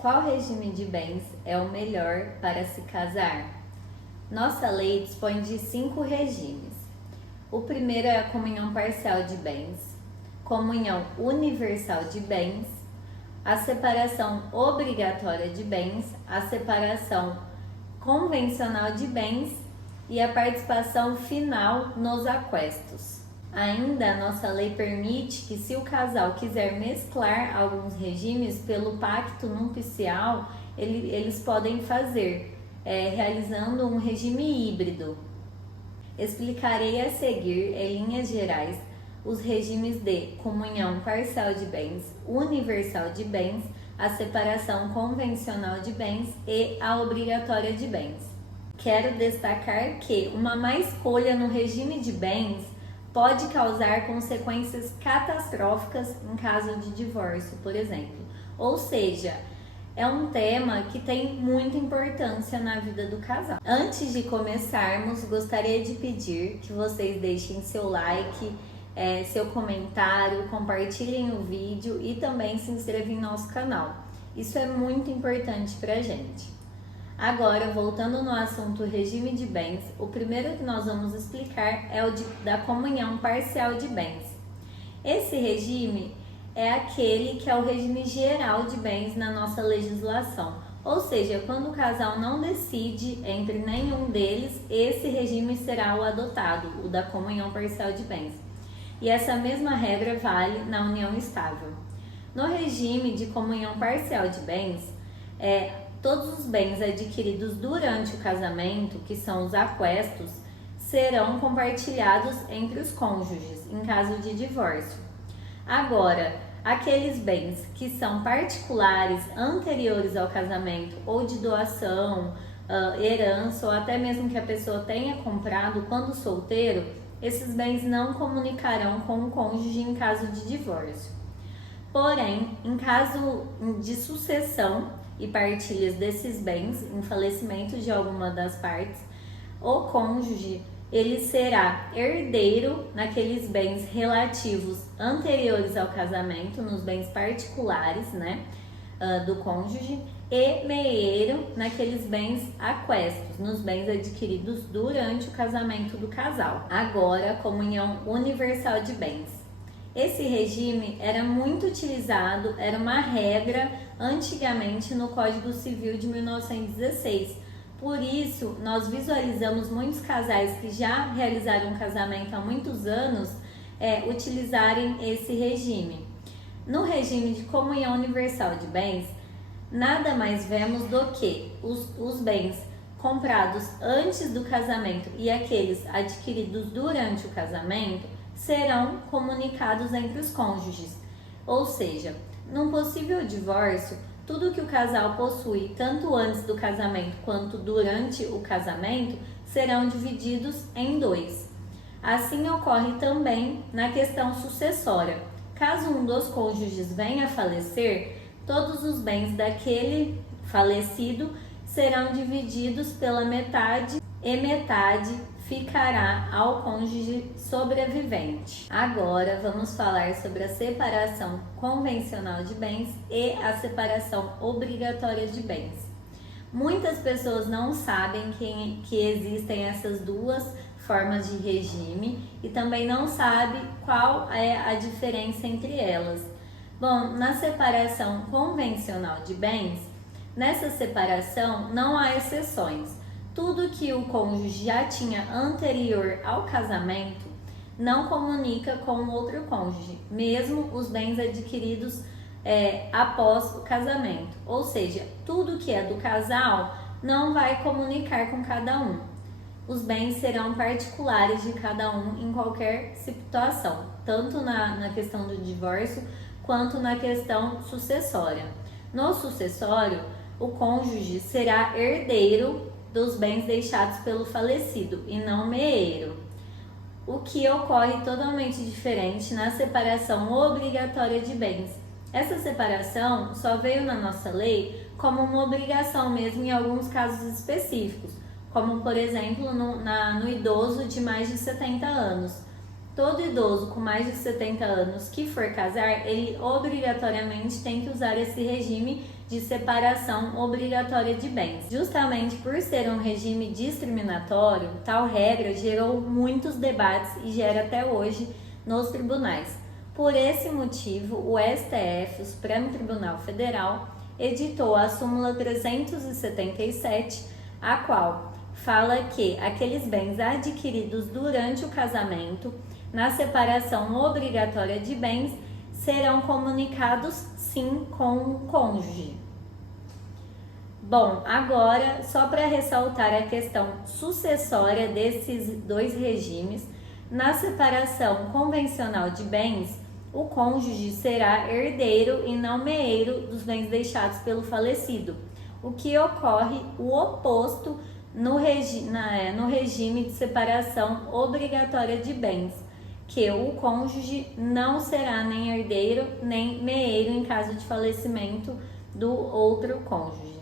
Qual regime de bens é o melhor para se casar? Nossa lei dispõe de 5 regimes. O primeiro é a comunhão parcial de bens, comunhão universal de bens, a separação obrigatória de bens, a separação convencional de bens e a participação final nos aquestos. Ainda, a nossa lei permite que, se o casal quiser mesclar alguns regimes pelo pacto nupcial, eles podem fazer, realizando um regime híbrido. Explicarei a seguir, em linhas gerais, os regimes de comunhão parcial de bens, universal de bens, a separação convencional de bens e a obrigatória de bens. Quero destacar que uma má escolha no regime de bens pode causar consequências catastróficas em caso de divórcio, por exemplo. Ou seja, é um tema que tem muita importância na vida do casal. Antes de começarmos, gostaria de pedir que vocês deixem seu like, seu comentário, compartilhem o vídeo e também se inscrevam em nosso canal. Isso é muito importante pra gente. Agora, voltando no assunto regime de bens, o primeiro que nós vamos explicar é o da comunhão parcial de bens. Esse regime é aquele que é o regime geral de bens na nossa legislação, ou seja, quando o casal não decide entre nenhum deles, esse regime será o adotado, o da comunhão parcial de bens. E essa mesma regra vale na união estável. No regime de comunhão parcial de bens, todos os bens adquiridos durante o casamento, que são os aquestos, serão compartilhados entre os cônjuges em caso de divórcio. Agora, aqueles bens que são particulares anteriores ao casamento ou de doação, herança ou até mesmo que a pessoa tenha comprado quando solteiro, esses bens não comunicarão com o cônjuge em caso de divórcio. Porém, em caso de sucessão e partilhas desses bens, em falecimento de alguma das partes, o cônjuge ele será herdeiro naqueles bens relativos anteriores ao casamento, nos bens particulares, do cônjuge, e meieiro naqueles bens aquestos, nos bens adquiridos durante o casamento do casal. Agora, comunhão universal de bens. Esse regime era muito utilizado, era uma regra antigamente no Código Civil de 1916. Por isso, nós visualizamos muitos casais que já realizaram um casamento há muitos anos utilizarem esse regime. No regime de comunhão universal de bens, nada mais vemos do que os bens comprados antes do casamento e aqueles adquiridos durante o casamento serão comunicados entre os cônjuges. Ou seja, num possível divórcio, tudo que o casal possui, tanto antes do casamento quanto durante o casamento, serão divididos em 2. Assim ocorre também na questão sucessória. Caso um dos cônjuges venha a falecer, todos os bens daquele falecido serão divididos pela metade e metade ficará ao cônjuge sobrevivente. Agora vamos falar sobre a separação convencional de bens e a separação obrigatória de bens. Muitas pessoas não sabem que existem essas duas formas de regime e também não sabem qual é a diferença entre elas. Bom, na separação convencional de bens, nessa separação não há exceções. Tudo que o cônjuge já tinha anterior ao casamento não comunica com o outro cônjuge, mesmo os bens adquiridos após o casamento. Ou seja, tudo que é do casal não vai comunicar com cada um. Os bens serão particulares de cada um em qualquer situação, tanto na questão do divórcio quanto na questão sucessória. No sucessório, o cônjuge será herdeiro dos bens deixados pelo falecido e não meeiro, o que ocorre totalmente diferente na separação obrigatória de bens. Essa separação só veio na nossa lei como uma obrigação mesmo em alguns casos específicos, como por exemplo no idoso de mais de 70 anos. Todo idoso com mais de 70 anos que for casar, ele obrigatoriamente tem que usar esse regime de separação obrigatória de bens. Justamente por ser um regime discriminatório, tal regra gerou muitos debates e gera até hoje nos tribunais. Por esse motivo, o STF, o Supremo Tribunal Federal, editou a súmula 377, a qual fala que aqueles bens adquiridos durante o casamento, na separação obrigatória de bens, serão comunicados sim com o cônjuge. Bom, agora, só para ressaltar a questão sucessória desses dois regimes, na separação convencional de bens, o cônjuge será herdeiro e não meeiro dos bens deixados pelo falecido, o que ocorre o oposto no regime de separação obrigatória de bens, que o cônjuge não será nem herdeiro nem meeiro em caso de falecimento do outro cônjuge.